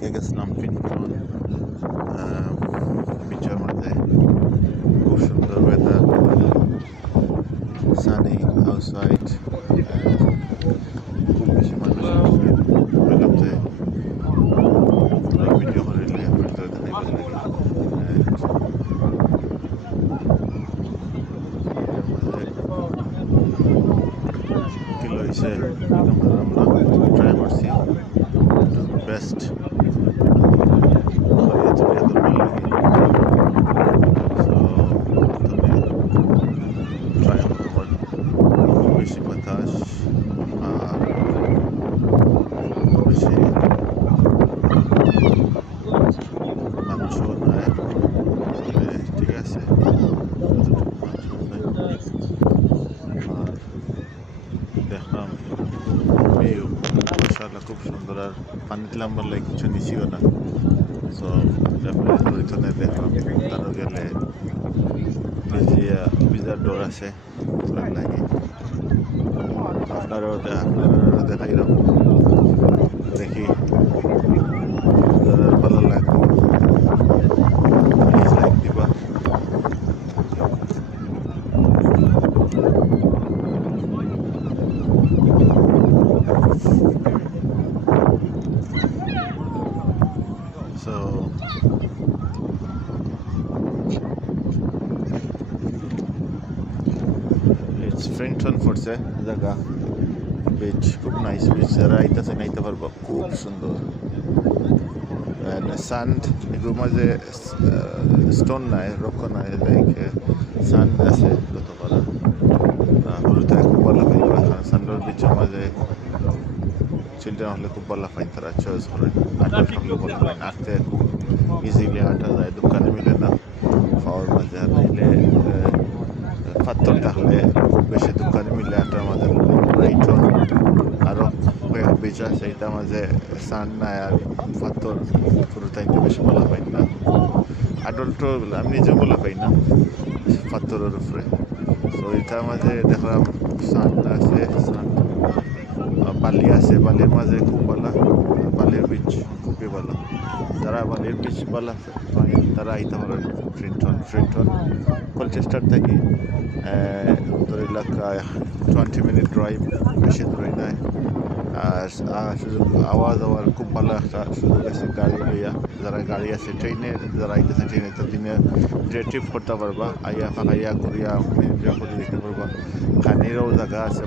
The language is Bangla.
আজকে গেছিলাম ফিনটন বিচের মধ্যে। খুব সুন্দর ওয়েদার, সানি আউটসাইড, খুব বেশি মানুষ পেলাম যে ভিডিও করে ভিতরে দেখাইবার লাগে। কিলো হয়েছে আমরা ট্রাই করছি বেস্ট ট্রাই করবার খুব বেশি বাতাস আর খুব বেশি মাংস নয়, ঠিক আছে। আর দেখলাম ভিউ মাশাআল্লাহ খুব সুন্দর, আর পানিতে নামবার লাগে কিছু নিছিও না। সো ডেফিনেটলি দেখলাম তারও গেলে ভিজার ডোর আছে লাগে আপনারাও দেখাইলাম, দেখি ভালো লাগবে। প্লিজ লাইক দিবা। So it's Frinton পড়ছে জায়গা, বিচ খুব নাইস বিচ, যারা আইতাছে নাইতে পারবো, খুব সুন্দর। সান্ড এগুলোর মাঝে স্টোন নাই, রক্ষ নাই, লাইক সান্ড আছে যত পারা হলুদ খুব ভালো পাইবা। সান্ডর বিচের মাঝে চিলড্রেন হলে খুব ভালো পাইন, তারা চয়েস করেন। আটটা থাকলে ভালো পাইন, আটতে খুব ইজিলি হাঁটা যায়, দোকানে মিলে না পাওয়ার মাঝে। আর নাইলে পাথর থাকলে খুব বেশি দোকানে মিলে হাঁটার মাঝে রাইটন আরও কয়েক বিচ আছে, এটার মাঝে সান নাই আর পাথর পুরো তাইতে বেশি বলা পাই না। আডল্ট আমি নিজেও বলা পাই না পাথরের উপরে। তো এটার মাঝে দেখলাম সান আছে, সান বালি আছে, বালির মাঝে খুব ভালো, বালির বিচ খুবই ভালো। যারা বালির বিচ ভালো তারা আইতে পারেন ফ্রিন্টন কলচেস্টার থেকে ধরে এলাকায় 20 মিনিট ড্রাইভ, বেশি দূরে নাই। আর সুযোগ আওয়া যাওয়ার খুব ভালো একটা সুযোগ আছে গাড়ি লইয়া। যারা গাড়ি আছে ট্রেনে, যারা আইতেছে ট্রেনে তো দিনে ডে ট্রিপ করতে পারবা, আইয়া ফাঁকাইয়া ঘুরিয়া এনজয় করে দেখতে পারবা। খানিরও জায়গা আছে